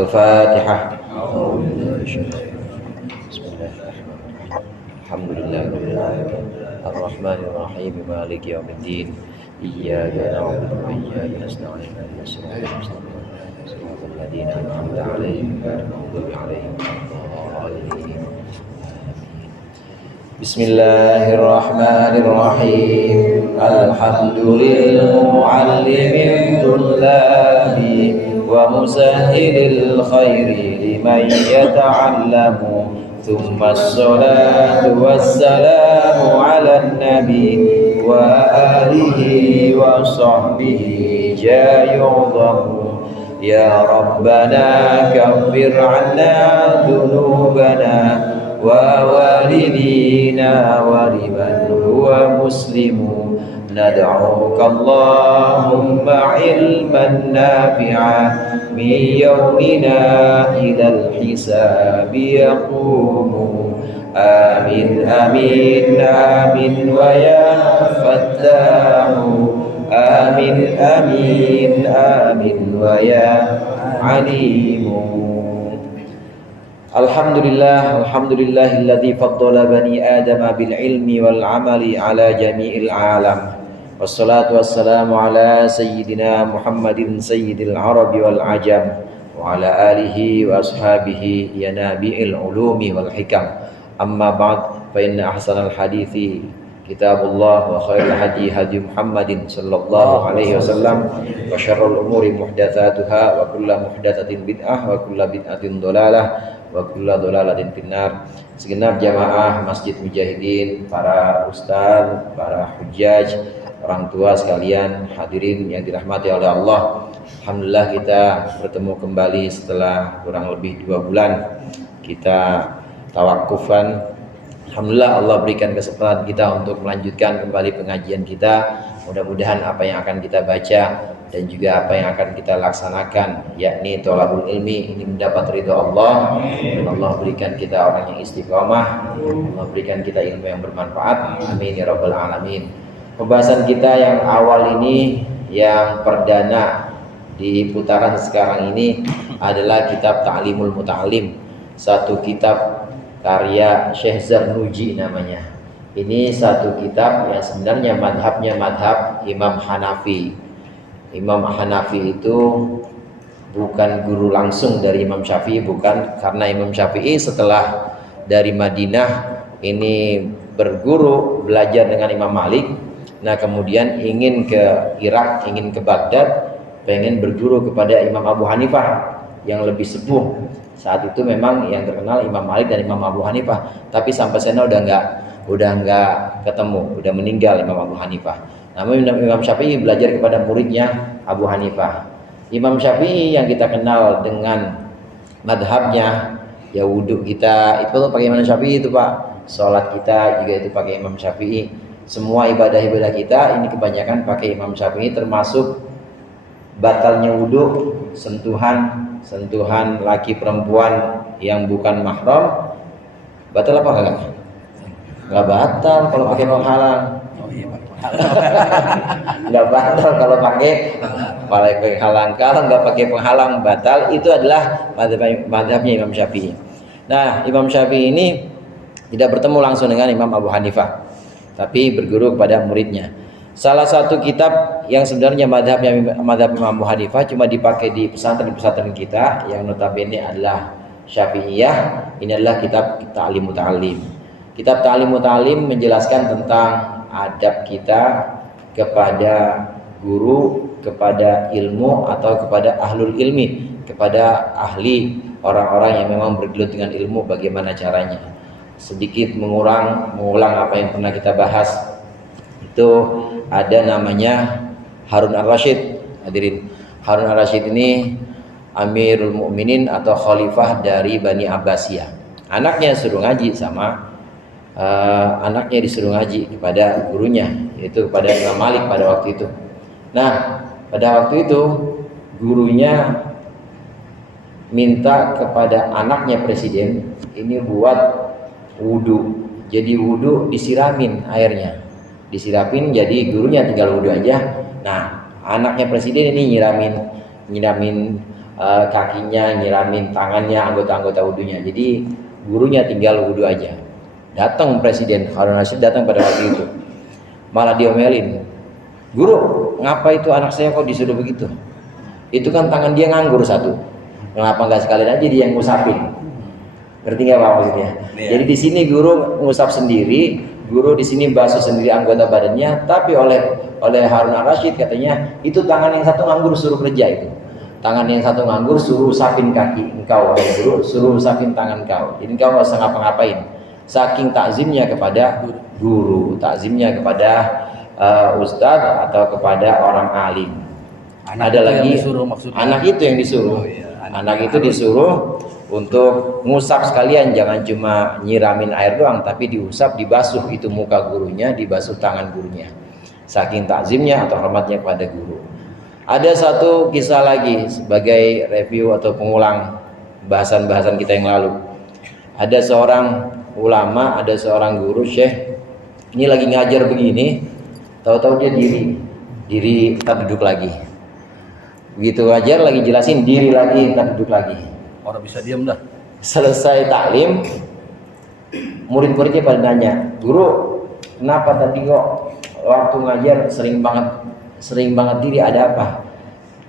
Al-Fatihah. Bismillahirrahmanirrahim. Alhamdulillahirabbil alamin. Ar-Rahmanir Rahim. Maliki yaumiddin. Iyyaka na'budu wa iyyaka nasta'in. Ihdinas siratal mustaqim. Shiratal ladzina an'amta 'alaihim ghairil maghdubi 'alaihim waladdallin. Bismillahirrahmanirrahim. Alhamdulillahil mu'allimil tullabi wa musahhilil khairi liman yata'allamu. Tsumma assalatu wassalamu 'alan nabi wa alihi wa sahbihi jayu'dhamu. Ya Rabbana kaffir 'anna dhunubana wa walidina wa liman huwa muslimu. Nad'uka Allahumma ilman nafi'a min yawmina ilal hisabi yaqumu. Amin amin amin wa ya fattahu. Amin amin amin wa ya alimu. Alhamdulillahilladzi faddala bani adama bil ilmi wal amali ala jami'il alam. Wassalatu wassalamu ala sayyidina Muhammadin sayyidil arabi wal ajam wa ala alihi wa ashabihi ya nabi'il ulumi wal hikam. Amma ba'd, fa inna ahsanal hadithi kitabullah wa khairul hadi hadi Muhammadin sallallahu alaihi wasallam wa syarrul umuri muhdatsatuha wa kullu muhdatsatin bid'ah wa kullu bid'atin dhalalah wa kullu dhalalatin finnar. Segenap jamaah Masjid Mujahidin, para ustaz, para hujjaj, orang tua sekalian, hadirin yang dirahmati oleh Allah. Alhamdulillah kita bertemu kembali setelah kurang lebih 2 bulan kita tawakufan. Alhamdulillah Allah berikan kesempatan kita untuk melanjutkan kembali pengajian kita. Mudah-mudahan apa yang akan kita baca dan juga apa yang akan kita laksanakan, yakni thalabul ilmi, ini mendapat ridha Allah, dan Allah berikan kita orang yang istiqamah, Allah berikan kita ilmu yang bermanfaat. Amin ya rabbal alamin. Pembahasan kita yang awal ini, yang perdana di putaran sekarang ini adalah kitab Ta'limul Muta'allim, satu kitab karya Syekh Zarnuji namanya. Ini satu kitab yang sebenarnya madhabnya madhab Imam Hanafi. Imam Hanafi itu bukan guru langsung dari Imam Syafi'i, bukan, karena Imam Syafi'i setelah dari Madinah ini berguru belajar dengan Imam Malik. Nah kemudian ingin ke Irak, ingin ke Baghdad, pengen berguru kepada Imam Abu Hanifah yang lebih sepuh. Saat itu memang yang terkenal Imam Malik dan Imam Abu Hanifah, tapi sampai sana udah nggak ketemu, udah meninggal Imam Abu Hanifah. Namun Imam Syafi'i belajar kepada muridnya Abu Hanifah. Imam Syafi'i yang kita kenal dengan madhabnya, ya wudhu kita itu pakai Imam Syafi'i itu Pak, sholat kita juga itu pakai Imam Syafi'i. Semua ibadah-ibadah kita ini kebanyakan pakai Imam Syafi'i, termasuk batalnya wudhu, sentuhan laki perempuan yang bukan mahram. Batal apa enggak? Enggak batal kalau pakai penghalang. Enggak batal kalau pakai penghalang. Kalau enggak pakai penghalang batal. Itu adalah mazhabnya Imam Syafi'i. Nah, Imam Syafi'i ini tidak bertemu langsung dengan Imam Abu Hanifah, tapi berguru kepada muridnya. Salah satu kitab yang sebenarnya madhab Imam Abu Hanifah cuma dipakai di pesantren kita yang notabene adalah Syafi'iyah. Ini adalah kitab Ta'lim Muta'allim. Kitab Ta'lim Muta'allim menjelaskan tentang adab kita kepada guru, kepada ilmu atau kepada ahlul ilmi, kepada ahli, orang-orang yang memang bergelut dengan ilmu, bagaimana caranya. Sedikit mengulang apa yang pernah kita bahas. Itu ada namanya Harun Ar-Rasyid. Hadirin, Harun Ar-Rasyid ini Amirul Mukminin atau khalifah dari Bani Abbasiyah. Anaknya suruh ngaji sama anaknya disuruh ngaji kepada gurunya, yaitu kepada Imam Malik pada waktu itu. Nah, pada waktu itu gurunya minta kepada anaknya presiden ini buat wudu. Jadi wudu disiramin airnya, disiramin, jadi gurunya tinggal wudu aja. Nah, anaknya presiden ini nyiramin nyiramin kakinya, nyiramin tangannya, anggota-anggota wudunya. Jadi gurunya tinggal wudu aja. Datang Presiden Harun Rashid datang pada waktu itu, malah diomelin, guru, ngapa itu anak saya kok disuruh begitu? Itu kan tangan dia nganggur satu, kenapa nggak sekalian aja dia yang ngusapin? Ngerti nggak Pak maksudnya? Ya. Jadi di sini guru ngusap sendiri, guru di sini basuh sendiri anggota badannya, tapi oleh Harun Rashid katanya itu tangan yang satu nganggur suruh kerja itu. Tangan yang satu nganggur suruh usapin kaki engkau, guru, suruh usapin tangan kau. Jadi engkau nggak usah ngapa-ngapain. Saking takzimnya kepada guru, takzimnya kepada ustadz atau kepada orang alim. Ada lagi anak itu yang disuruh. Anak itu disuruh untuk ngusap sekalian, jangan cuma nyiramin air doang, tapi diusap, dibasuh itu muka gurunya, dibasuh tangan gurunya. Saking takzimnya atau hormatnya kepada guru. Ada satu kisah lagi sebagai review atau pengulang bahasan-bahasan kita yang lalu. Ada seorang ulama, ada seorang guru syekh, ini lagi ngajar begini, tahu-tahu dia diri tak duduk lagi. Begitu ngajar lagi jelasin, diri lagi tak duduk lagi. Orang bisa diam dah. Selesai taklim, murid-muridnya pada nanya, guru, kenapa tadi kok waktu ngajar sering banget diri, ada apa?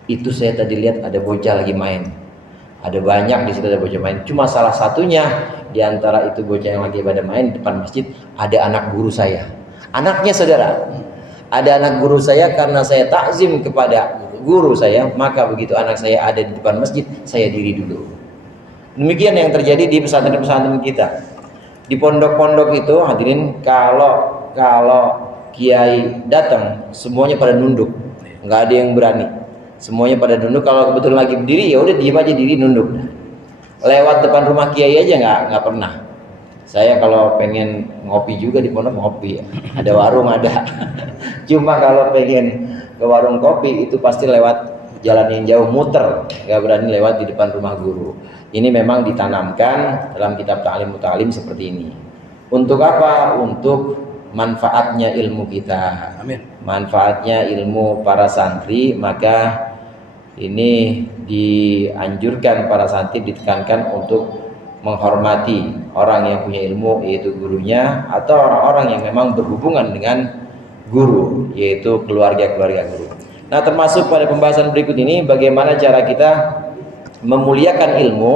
Itu saya tadi lihat ada bocah lagi main. Ada banyak di situ ada bocah main. Cuma salah satunya di antara itu bocah yang lagi pada main di depan masjid ada anak guru saya. Anaknya saudara. Ada anak guru saya, karena saya takzim kepada guru saya, maka begitu anak saya ada di depan masjid, saya diri dulu. Demikian yang terjadi di pesantren-pesantren kita. Di pondok-pondok itu hadirin, kalau kiai datang semuanya pada nunduk. Enggak ada yang berani. Semuanya pada nunduk. Kalau kebetulan lagi berdiri, ya udah diam aja, diri nunduk. Lewat depan rumah kiai aja nggak pernah. Saya kalau pengen ngopi juga di pondok ngopi, ada warung ada. Cuma kalau pengen ke warung kopi itu pasti lewat jalan yang jauh, muter, nggak berani lewat di depan rumah guru. Ini memang ditanamkan dalam kitab ta'lim muta'alim seperti ini. Untuk apa? Untuk manfaatnya ilmu kita. Amin. Manfaatnya ilmu para santri, maka ini dianjurkan para santri, ditekankan untuk menghormati orang yang punya ilmu, yaitu gurunya, atau orang-orang yang memang berhubungan dengan guru, yaitu keluarga-keluarga guru. Nah, termasuk pada pembahasan berikut ini bagaimana cara kita memuliakan ilmu.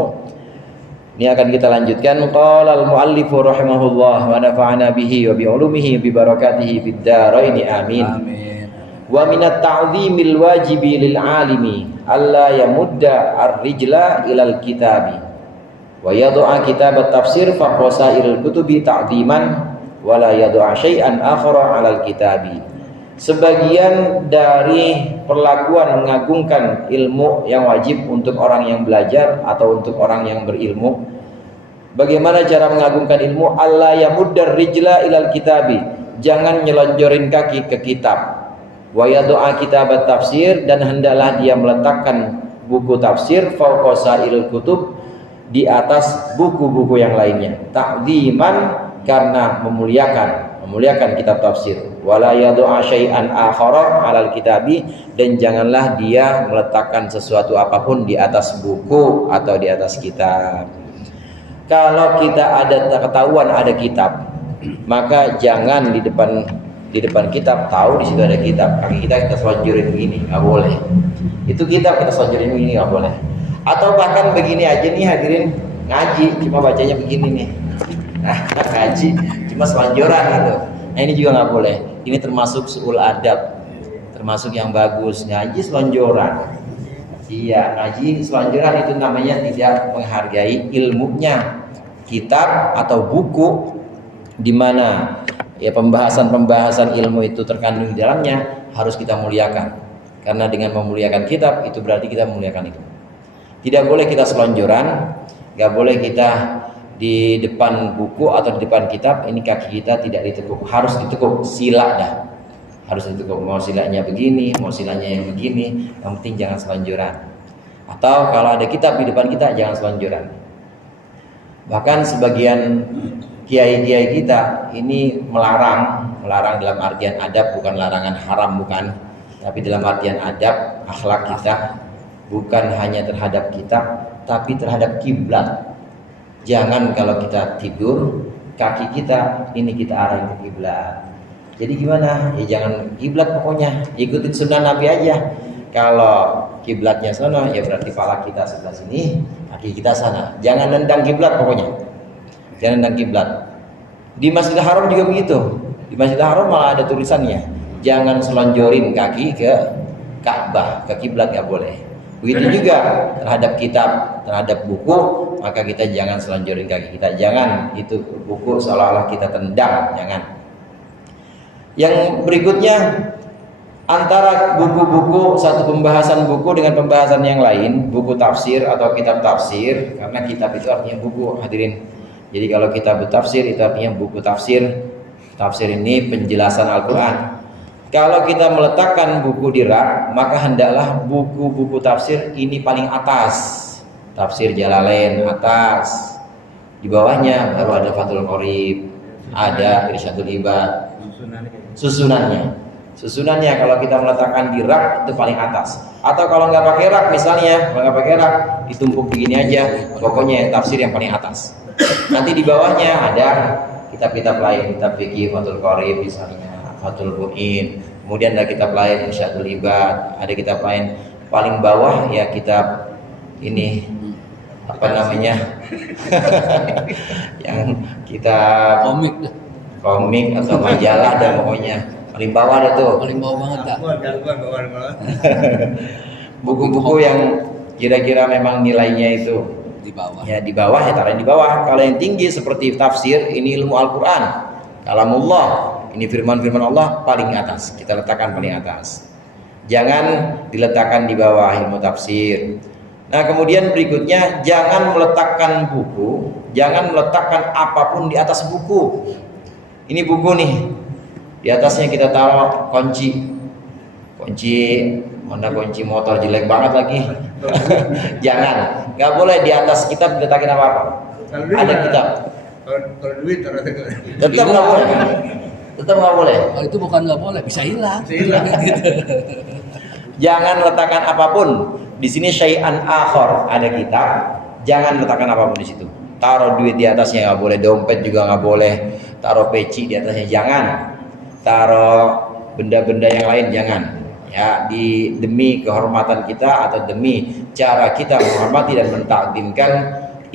Ini akan kita lanjutkan. Qala al-muallifu rahimahullah wa nafa'ana bihi wa bi ulumihi bi barakatihi fid dharain amin. Amin. Wa minat ta'zimil wajibi lil alimi alla yamudda ar-rijla ilal kitabi wa yad'a kitab at-tafsir fa qasairil kutubi ta'ziman wa la yad'a syai'an akhara 'alal kitabi. Sebagian dari perlakuan mengagungkan ilmu yang wajib untuk orang yang belajar atau untuk orang yang berilmu. Bagaimana cara mengagungkan ilmu? Allah yamuddar rijla ilal kitabi. Jangan nyelonjorin kaki ke kitab. Wa yadu'a kitabat tafsir, dan hendaklah dia meletakkan buku tafsir fawqa sa'il kutub, di atas buku-buku yang lainnya. Ta'ziman, karena memuliakan kitab tafsir. Wala yadu'a syai'an akhara 'alal kitabi, dan janganlah dia meletakkan sesuatu apapun di atas buku atau di atas kitab. Kalau kita ada ketahuan ada kitab, maka jangan di depan kitab, tahu di situ ada kitab, kaki kita selonjorin begini, nggak boleh. Itu kitab kita selonjorin begini, nggak boleh. Atau bahkan begini aja nih hadirin, ngaji cuma bacanya begini nih. Nah, ngaji cuma selonjoran gitu. Nah, ini juga nggak boleh. Ini termasuk su'ul adab, termasuk yang bagus. Ngaji selonjoran. Iya, ngaji selonjoran itu namanya tidak menghargai ilmunya. Kitab atau buku di mana ya pembahasan ilmu itu terkandung di dalamnya harus kita muliakan. Karena dengan memuliakan kitab itu berarti kita memuliakan itu. Tidak boleh kita selonjoran, nggak boleh kita di depan buku atau di depan kitab ini kaki kita tidak ditekuk, harus ditekuk, sila dah. Harus ditekuk, mau silanya begini, mau silanya yang begini, yang penting jangan selonjoran. Atau kalau ada kitab di depan kita jangan selonjoran. Bahkan sebagian kiai-kiai kita ini melarang dalam artian adab, bukan larangan haram, bukan, tapi dalam artian adab, akhlak kita. bukan hanya terhadap kitab, tapi terhadap kiblat. Jangan kalau kita tidur, kaki kita ini kita arahin ke kiblat. Jadi gimana? Ya jangan kiblat pokoknya, ikutin sunnah Nabi aja. Kalau kiblatnya sana, ya berarti kepala kita sebelah sini, kaki kita sana. Jangan nendang kiblat pokoknya. Jangan nendang kiblat. Di Masjidil Haram juga begitu. Di Masjidil Haram malah ada tulisannya, jangan selonjorin kaki ke Ka'bah, ke kiblat nggak boleh. Begitu juga terhadap kitab, terhadap buku, maka kita jangan selonjorin kaki kita. Jangan itu buku seolah-olah kita tendang, jangan. Yang berikutnya, antara buku-buku, satu pembahasan buku dengan pembahasan yang lain, buku tafsir atau kitab tafsir, karena kitab itu artinya buku, hadirin. Jadi kalau kitab tafsir itu artinya buku tafsir. Tafsir ini penjelasan Al-Quran. Kalau kita meletakkan buku di rak, maka hendaklah buku-buku tafsir ini paling atas. Tafsir Jalalain atas. Di bawahnya baru ada Fathul Qorib, ada Irsyadul Ibad. Susunannya kalau kita meletakkan di rak itu paling atas. Atau kalau nggak pakai rak misalnya, kalau nggak pakai rak ditumpuk begini aja. Pokoknya yang tafsir yang paling atas. Nanti di bawahnya ada kitab-kitab lain, kitab fikih, Fathul Qorib misalnya, Fathul Mu'in. Kemudian ada kitab lain Irsyadul Ibad, ada kitab lain. Paling bawah ya kitab ini apa namanya? Yang kitab komik atau majalah dan pokoknya paling bawah ada tuh. Paling bawah banget dah. Buku-buku yang kira-kira memang nilainya itu Di bawah. ya di bawah, ya taruh di bawah. Kalau yang tinggi seperti tafsir, ini ilmu Al-Quran, kalamullah, ini firman-firman Allah, paling atas, kita letakkan paling atas. Jangan diletakkan di bawah ilmu tafsir. Nah kemudian berikutnya, jangan meletakkan buku, jangan meletakkan apapun di atas buku. Ini buku nih, di atasnya kita taruh kunci, mana kunci motor jelek banget lagi. Jangan, nggak boleh di atas kitab diletakin apa-apa. Ada kitab. Kalau duit Tetap nggak boleh. Tetap nggak boleh. Kalau itu bukan nggak boleh, bisa hilang. Jangan letakkan apapun. Di sini syai'an akhor, ada kitab. Jangan letakkan apapun di situ. Taruh duit di atasnya nggak boleh, dompet juga nggak boleh. Taruh peci di atasnya jangan. Taruh benda-benda yang lain jangan. Ya, demi kehormatan kita atau demi cara kita menghormati dan mentakdimkan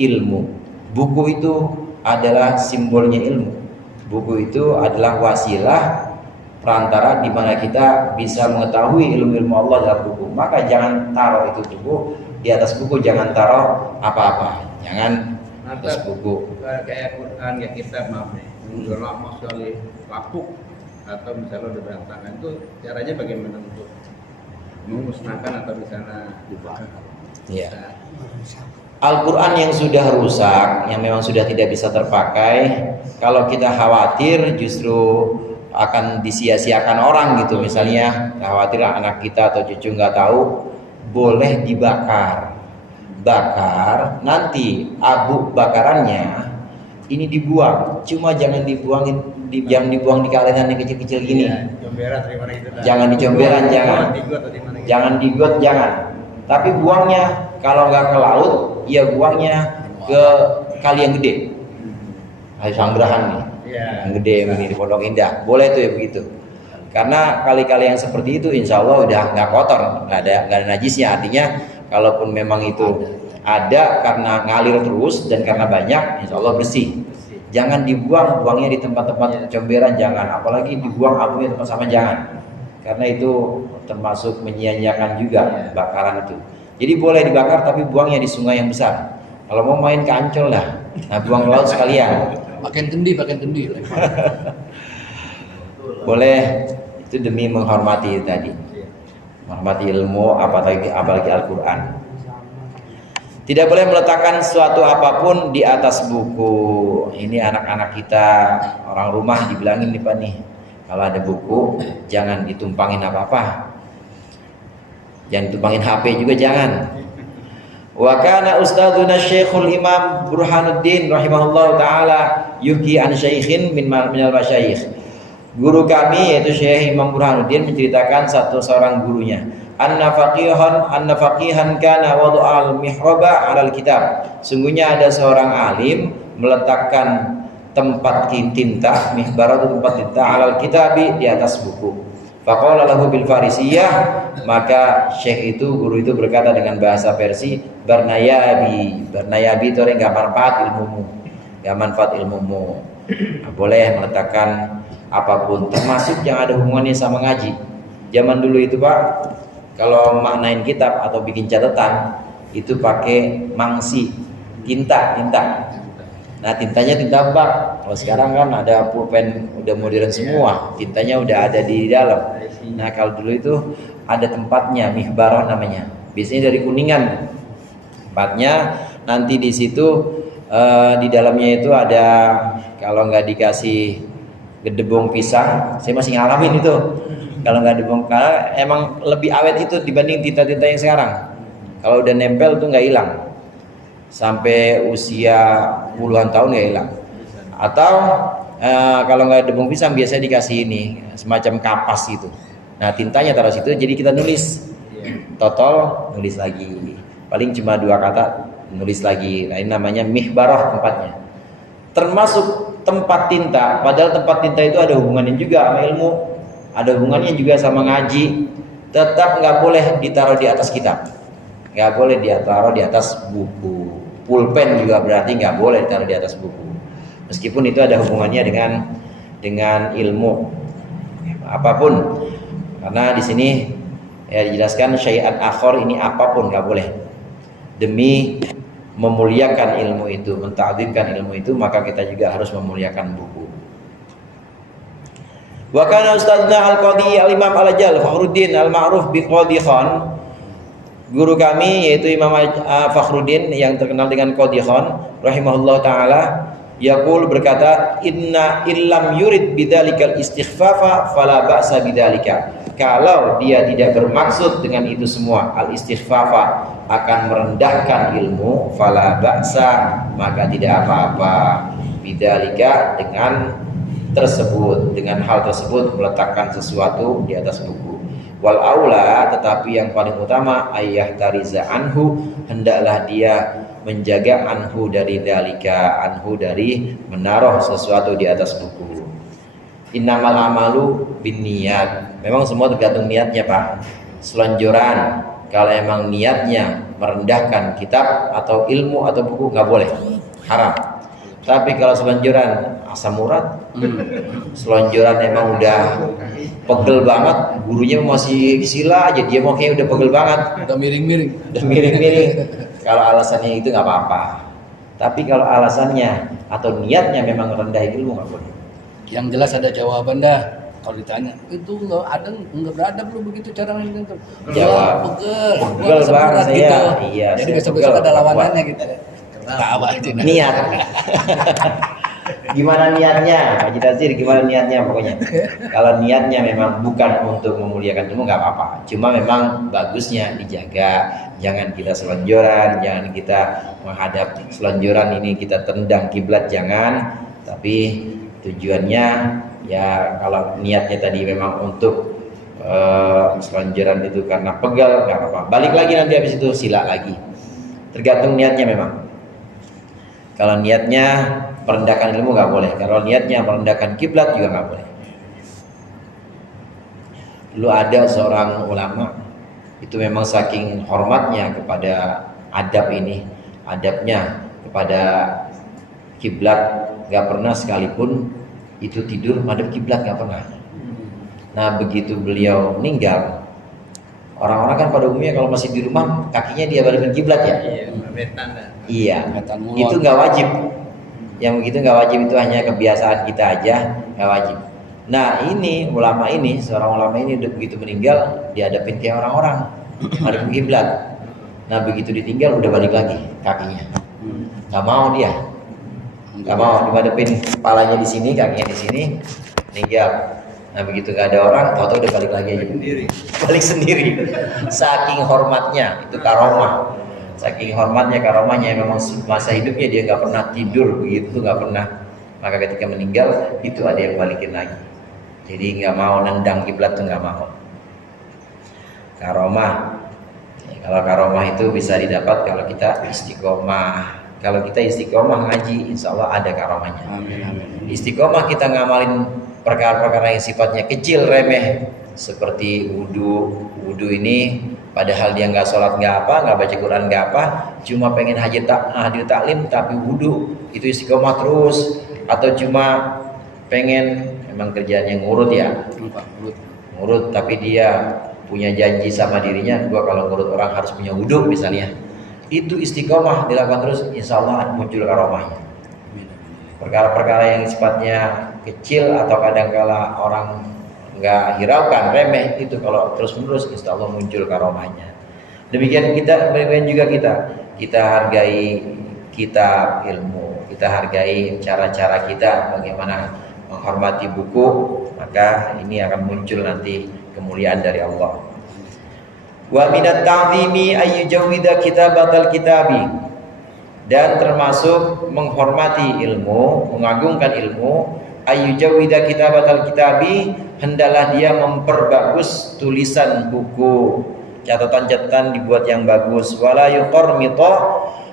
ilmu. Buku itu adalah simbolnya ilmu. Buku itu adalah wasilah perantara di mana kita bisa mengetahui ilmu-ilmu Allah dalam buku. Maka jangan taruh itu buku di atas buku, jangan taruh apa-apa. Jangan atas buku. Kayak Quran, kayak kitab, maaf nih, udah lama sekali lapuk atau misalnya udah berantakan, itu caranya bagaimana untuk memusnahkan atau misalnya dibakar? Iya. Al-Quran yang sudah rusak, yang memang sudah tidak bisa terpakai, kalau kita khawatir justru akan disia-siakan orang gitu, misalnya khawatir anak kita atau cucu nggak tahu, boleh dibakar. Bakar, nanti abu bakarannya ini dibuang, cuma jangan dibuang di kalian yang kecil-kecil gini. Ya, comberan, gitu, jangan di comberan, jangan di got, jangan. Tapi buangnya kalau nggak ke laut, ya buangnya ke kali yang gede, kali Sanggerahan nih, yang gede ini di Pondok Indah. Boleh tuh ya begitu. Karena kali-kali yang seperti itu, insya Allah udah nggak kotor, nggak ada najisnya. Artinya, kalaupun memang itu ada karena ngalir terus dan karena banyak, insya Allah bersih. Jangan dibuang, buangnya di tempat-tempat comberan, jangan. Apalagi dibuang abunya tempat sama, jangan. Karena itu termasuk menyia-nyiakan juga bakaran itu. Jadi boleh dibakar, tapi buangnya di sungai yang besar. Kalau mau main ke Ancol lah, nah buang ke laut sekalian. Pakai kendi. Boleh, itu demi menghormati tadi, menghormati ilmu, apalagi Al-Quran. Tidak boleh meletakkan suatu apapun di atas buku. Ini anak-anak kita, orang rumah dibilangin nih Pak nih, kalau ada buku jangan ditumpangin apa-apa, jangan ditumpangin HP juga jangan. Wa kana ustadzuna Syekhul Imam Burhanuddin rahimahullah taala yuki an syaikhin minal masyayikh. Guru kami yaitu Syekh Imam Burhanuddin menceritakan seorang gurunya. anna faqihan kana wada'al mihraba 'alal kitab. Sungguhnya ada seorang alim meletakkan tempat tinta, mihbar itu tempat tinta, 'alal kitabi, di atas buku. Faqala lahu bil farisiyah, maka syekh itu, guru itu berkata dengan bahasa Persia, barnayabi. Barnayabi itu orang enggak manfaat ilmumu. Enggak manfaat ilmumu. Nah, boleh meletakkan apapun termasuk yang ada hubungannya sama ngaji. Zaman dulu itu Pak, kalau maknain kitab atau bikin catatan itu pakai mangsi, tinta. Nah, tintanya tinta Pak. Kalau sekarang kan ada pulpen udah modern semua, tintanya udah ada di dalam. Nah, kalau dulu itu ada tempatnya, mihbarah namanya. Biasanya dari Kuningan tempatnya. Nanti di situ di dalamnya itu ada, kalau nggak dikasih gedebong pisang, saya masih ngalamin itu. Kalau nggak dibongkar, emang lebih awet itu dibanding tinta-tinta yang sekarang. Kalau udah nempel tuh nggak hilang. Sampai usia puluhan tahun nggak hilang. Atau kalau nggak debong pisang biasanya dikasih ini semacam kapas gitu. Nah, tintanya taruh situ, jadi kita nulis totol, nulis lagi. Paling cuma 2 kata, nulis lagi. Nah, ini namanya mihbarah tempatnya. Termasuk tempat tinta, padahal tempat tinta itu ada hubungannya juga sama ilmu, ada hubungannya juga sama ngaji. Tetap nggak boleh ditaruh di atas kitab, nggak boleh ditaruh di atas buku. Pulpen juga berarti nggak boleh ditaruh di atas buku, meskipun itu ada hubungannya dengan ilmu apapun. Karena di sini ya dijelaskan syai'an akhar, ini apapun nggak boleh, demi memuliakan ilmu itu, menta'zimkan ilmu itu, maka kita juga harus memuliakan buku. Wa kana ustadzna al-qadhi al-imam al-ajal Fakhruddin al-ma'ruf bi Qadhi Khan, guru kami yaitu Imam Fakhruddin yang terkenal dengan Qadhi Khan rahimahullah taala, yaqul berkata, inna illam yurid bidzalikal istighfafa fala ba'sa bidzalika. Kalau dia tidak bermaksud dengan itu semua, al-istighfafa, akan merendahkan ilmu, fala ba'sa, maka tidak apa-apa, bidzalika, dengan tersebut, dengan hal tersebut, meletakkan sesuatu di atas buku. Wal aula, tetapi yang paling utama, ayah tariza anhu, hendaklah dia menjaga anhu dari dalika, anhu dari menaruh sesuatu di atas buku. Innamal amalu binniyat. Memang semua tergantung niatnya Pak. Selonjoran, kalau emang niatnya merendahkan kitab atau ilmu atau buku, nggak boleh, haram. Tapi kalau selonjoran asam urat, selonjoran emang udah pegel banget, gurunya masih sila aja, dia mau kayak udah pegel banget, Udah miring-miring. Kalau alasannya itu nggak apa-apa. Tapi kalau alasannya atau niatnya memang rendah ilmu, nggak boleh. Yang jelas ada jawaban dah. Kalau ditanya, itu lo ada nggak beradab lo begitu cara ini tuh? Jawab, pegel banget saya. gitu. Iya, Jadi saya besok-besok pegel. ada lawanannya gitu. Tawa aja. Niat. Gimana niatnya, Pak Jitazir? Gimana niatnya pokoknya? Kalau niatnya memang bukan untuk memuliakan ilmu, nggak apa-apa. Cuma memang bagusnya dijaga. Jangan kita selonjoran, jangan kita menghadap selonjoran ini kita tendang kiblat, jangan. Tapi tujuannya ya kalau niatnya tadi memang untuk selonjoran itu karena pegal, nggak apa-apa. Balik lagi nanti habis itu sila lagi. Tergantung niatnya memang. Kalau niatnya merendahkan ilmu nggak boleh. Kalau niatnya merendahkan kiblat juga nggak boleh. Dulu ada seorang ulama itu memang saking hormatnya kepada adab ini, adabnya kepada kiblat, nggak pernah sekalipun itu tidur madhep kiblat, nggak pernah. Nah begitu beliau meninggal, orang-orang kan pada umumnya kalau masih di rumah kakinya dia balikin kiblat ya. Iya, itu nggak wajib. Yang begitu nggak wajib, itu hanya kebiasaan kita aja, nggak wajib. Nah ini ulama ini, seorang ulama ini begitu meninggal dihadapin kayak orang-orang madhep kiblat. Nah begitu ditinggal udah balik lagi kakinya, nggak mau dia. Gak mau dimadepin, kepalanya di sini, kakinya di sini, meninggal. Nah begitu gak ada orang, tahu-tahu udah balik lagi aja. Balik sendiri. Saking hormatnya, itu karomah. Saking hormatnya, karomahnya, memang masa hidupnya dia gak pernah tidur begitu, gak pernah. Maka ketika meninggal, itu ada yang balikin lagi. Jadi gak mau nendang kiblat tuh gak mau. karomah. Kalau karomah itu bisa didapat kalau kita istiqomah. Kalau kita istiqomah ngaji, insya Allah ada karomahnya. Amin. Istiqomah kita ngamalin perkara-perkara yang sifatnya kecil, remeh, seperti wudhu ini, padahal dia nggak sholat nggak apa, nggak baca Quran nggak apa, cuma pengen hadir taklim tapi wudhu, itu istiqomah terus. Atau cuma pengen, memang kerjaannya ngurut ya, ngurut, tapi dia punya janji sama dirinya, gua kalau ngurut orang harus punya wudhu misalnya, itu istiqomah dilakukan terus, insya Allah muncul karomahnya. Perkara-perkara yang sifatnya kecil atau kadangkala orang nggak hiraukan, remeh, itu kalau terus menerus insya Allah muncul karomahnya. Demikian juga kita hargai kitab ilmu, kita hargai cara-cara kita bagaimana menghormati buku, maka ini akan muncul nanti kemuliaan dari Allah. Wa minat ta'zimi ayyujawwida kitabatal kitabi, dan termasuk menghormati ilmu, mengagungkan ilmu, ayyujawwida kitabatal kitabi, hendaklah dia memperbagus tulisan buku, catatan-catatan dibuat yang bagus, wala yuqarmita,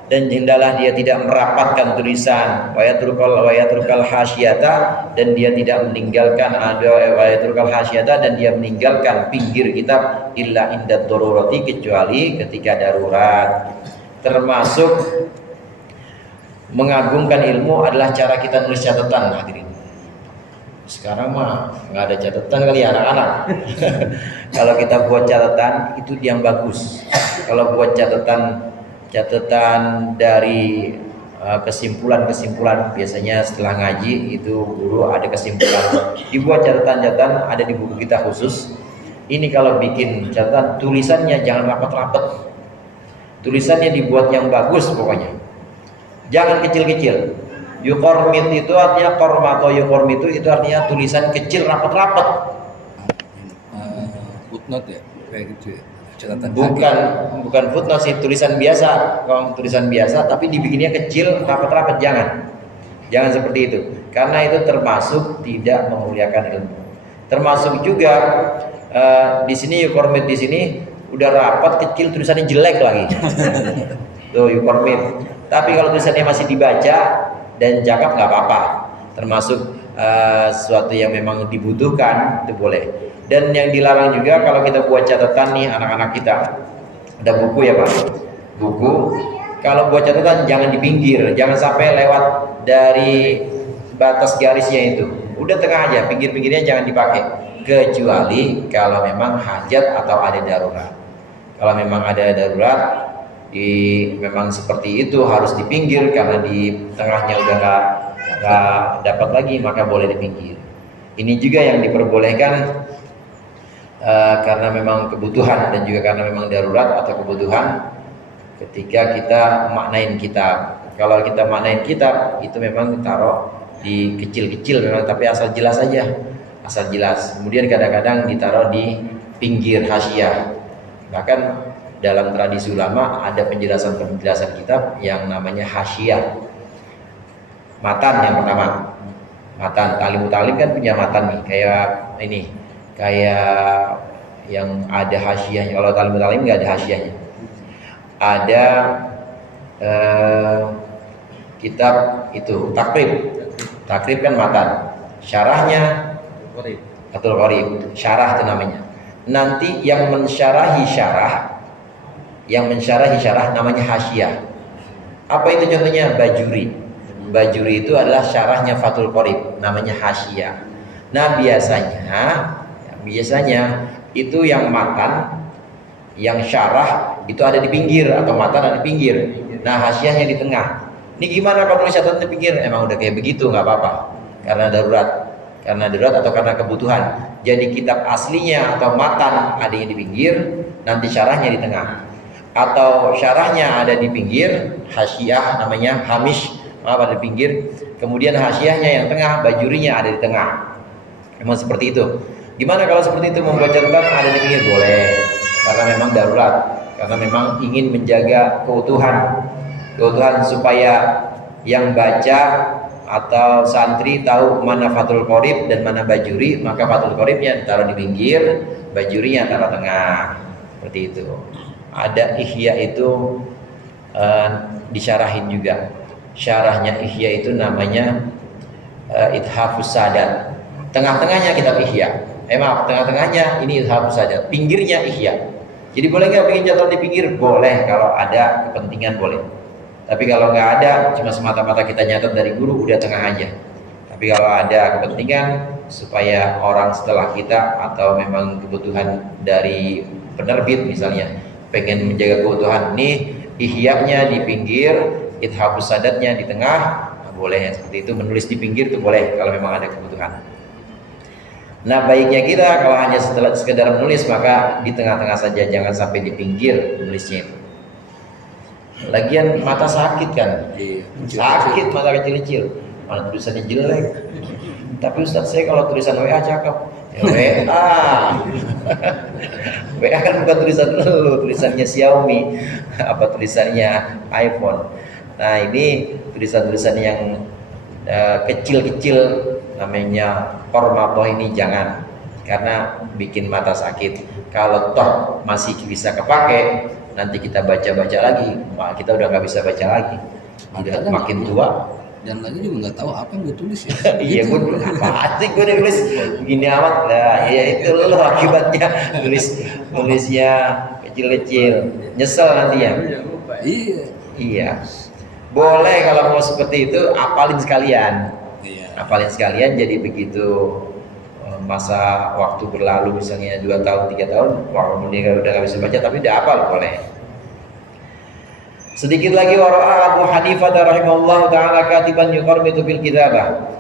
dan hendaklah dia tidak merapatkan tulisan, wa yatrukal hasyata, dan dia tidak meninggalkan dan dia meninggalkan pinggir kitab, illa inda darurati, kecuali ketika darurat. Termasuk mengagungkan ilmu adalah cara kita nulis catatan, hadirin. Sekarang mah nggak ada catatan kali ya anak-anak. Kalau kita buat catatan itu yang bagus. Kalau buat catatan dari kesimpulan, biasanya setelah ngaji itu guru ada kesimpulan, dibuat catatan ada di buku kita khusus. Ini kalau bikin catatan, tulisannya jangan rapat-rapat, tulisannya dibuat yang bagus pokoknya, jangan kecil-kecil. Yuqormit itu artinya kormato, yuqormit itu artinya tulisan kecil rapat-rapat. Footnote ya, kayak gitu ya. Bukan footnote sih, tulisan biasa. Kalau tulisan biasa tapi dibikinnya kecil, rapat-rapat, jangan seperti itu, karena itu termasuk tidak memuliakan ilmu. Termasuk juga di sini yukormit, di sini udah rapat kecil, tulisannya jelek lagi. Tuh yukormit. Tapi kalau tulisannya masih dibaca dan cakep nggak apa-apa, termasuk sesuatu yang memang dibutuhkan, itu boleh. Dan yang dilarang juga kalau kita buat catatan nih, anak-anak kita ada buku ya Pak, buku kalau buat catatan jangan di pinggir, jangan sampai lewat dari batas garisnya itu, udah tengah aja, pinggir-pinggirnya jangan dipakai, kecuali kalau memang hajat atau ada darurat. Kalau memang ada darurat, memang seperti itu harus di pinggir karena di tengahnya udah nggak dapat lagi, maka boleh di pinggir. Ini juga yang diperbolehkan karena memang kebutuhan dan juga karena memang darurat atau kebutuhan ketika kita maknain kitab. Kalau kita maknain kitab itu memang ditaruh di kecil-kecil memang, tapi asal jelas aja, asal jelas. Kemudian kadang-kadang ditaruh di pinggir hasyiah. Bahkan dalam tradisi ulama ada penjelasan kitab yang namanya hasyiah. Matan yang pertama, matan. Talim kan punya matan nih, kayak yang ada hasyiahnya. Kalau talim nggak ada hasyiahnya. Ada kitab itu takrib kan matan, syarahnya Fathul Qorib, syarah itu namanya. Nanti yang mensyarahi syarah namanya hasyiah. Apa itu contohnya? Bajuri itu adalah syarahnya Fathul Qorib, namanya hasyiah. Nah biasanya itu yang matan, yang syarah itu ada di pinggir, atau matan ada di pinggir. Nah hasyiahnya di tengah. Ini gimana kalau nulis catatan di pinggir? Emang udah kayak begitu, nggak apa-apa, karena darurat atau karena kebutuhan. Jadi kitab aslinya atau matan ada yang di pinggir, nanti syarahnya di tengah, atau syarahnya ada di pinggir, hasyiah namanya hamish, ada di pinggir, kemudian hasyiahnya yang tengah, bajurinya ada di tengah. Memang seperti itu. Gimana kalau seperti itu membuat catatan ada di pinggir? Boleh, karena memang darurat, karena memang ingin menjaga keutuhan supaya yang baca atau santri tahu mana Fathul Qorib dan mana bajuri, maka Fathul Qoribnya taruh di pinggir, bajurinya taruh tengah. Seperti itu. Ada ihya itu disyarahin juga. Syarahnya ihya itu namanya Ithafus Sadat. Tengah-tengahnya kitab ihya. Maaf, tengah-tengahnya ini Ithafus Sadat. Pinggirnya ihya. Jadi boleh nggak bikin catatan di pinggir? Boleh, kalau ada kepentingan boleh. Tapi kalau nggak ada, cuma semata-mata kita nyatet dari guru, udah tengah aja. Tapi kalau ada kepentingan supaya orang setelah kita atau memang kebutuhan dari penerbit misalnya pengen menjaga keutuhan, nih ihya'nya di pinggir, Ithafus Sadatnya di tengah, nah, boleh seperti itu. Menulis di pinggir itu boleh kalau memang ada kebutuhan. Nah, baiknya kita kalau hanya setelah sekedar menulis, maka di tengah-tengah saja, jangan sampai di pinggir menulisnya. Lagian mata sakit kan? Sakit mata kecil-kecil. Mana tulisannya jelek. Tapi Ustaz, saya kalau tulisan WA cakep. Ya WA. WA kan bukan tulisan lu, tulisannya Xiaomi, apa tulisannya iPhone. Nah, ini tulisan-tulisan yang kecil-kecil namanya formato ini jangan, karena bikin mata sakit. Kalau toh masih bisa kepake, nanti kita baca-baca lagi, wah kita udah nggak bisa baca lagi, udah makin tua. Dan lagi juga nggak tahu apa yang gue tulis ya. Iya, gue apa sih gue nulis begini amat lah. Ya itu loh akibatnya tulisnya kecil-kecil, nyesel nanti ya. Iya. Boleh kalau mau seperti itu, apalin sekalian. Apalin sekalian, jadi begitu masa waktu berlalu misalnya 2 tahun 3 tahun, wah udah nggak bisa baca tapi udah hafal, boleh. Sedikit lagi, wara'a Abu Hanifah rahimahullah ta'ala katiban yuqarbitu bil kitabah.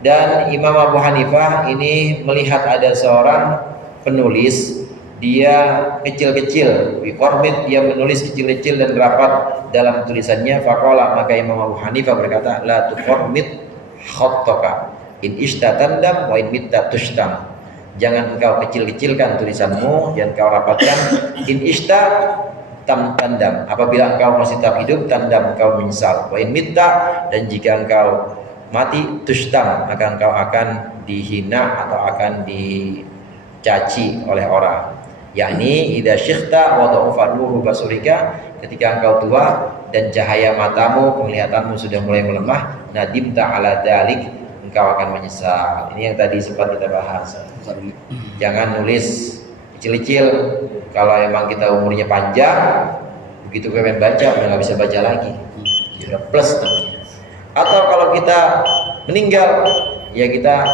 Dan Imam Abu Hanifah ini melihat ada seorang penulis, dia kecil-kecil, yuqarbit, dia menulis kecil-kecil dan rapat dalam tulisannya. Faqala, maka Imam Abu Hanifah berkata, la tuqarbit khattaka in ishtatandam wa in mitta tushtam. Jangan engkau kecil-kecilkan tulisanmu, jangan engkau rapatkan. In ishta tandam, apabila engkau masih tetap hidup, tandam, engkau menyesal. Wa in mitta, dan jika engkau mati, tushtam, maka engkau akan dihina atau akan dicaci oleh orang. Yakni idza syikhta wa dha'afa nuru basurika, ketika engkau tua dan cahaya matamu, penglihatanmu sudah mulai melemah, nadimta ala dalik, engkau akan menyesal. Ini yang tadi sempat kita bahas. Jangan nulis kecil-kecil. Kalau emang kita umurnya panjang, begitu pengen baca udah nggak bisa baca lagi, sudah plus namanya. Atau kalau kita meninggal, ya kita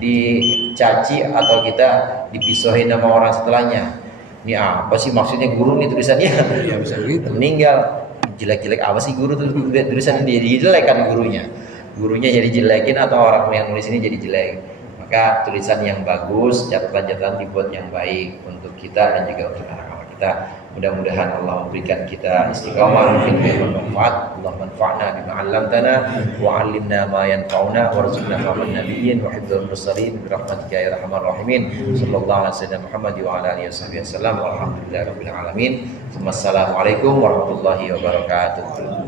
dicaci atau kita dipisahin sama orang setelahnya. Ini apa sih maksudnya guru nih tulisannya? Ya, bisa begitu. Meninggal, jelek-jelek apa sih guru tuh tulisan dia, jadi jelek kan gurunya jadi jelekin atau orang yang nulis ini jadi jelek. Maka tulisan yang bagus, catatan-catatan dibuat yang baik untuk kita dan juga untuk anak-anak kita. Mudah-mudahan Allah memberikan kita istiqamah, ilmu yang bermanfaat. Allah manfa'na bima 'allamtana wa 'allimna ma yanfa'una warzuqna fahman nabiyyin wa hifdzal mursalin bi rahmatika ya arhamar rahimin. Sallallahu alaihi wasallam Muhammad wa ala alihi wasallam. Walhamdulillahirabbil alamin. Wassalamualaikum warahmatullahi wabarakatuh.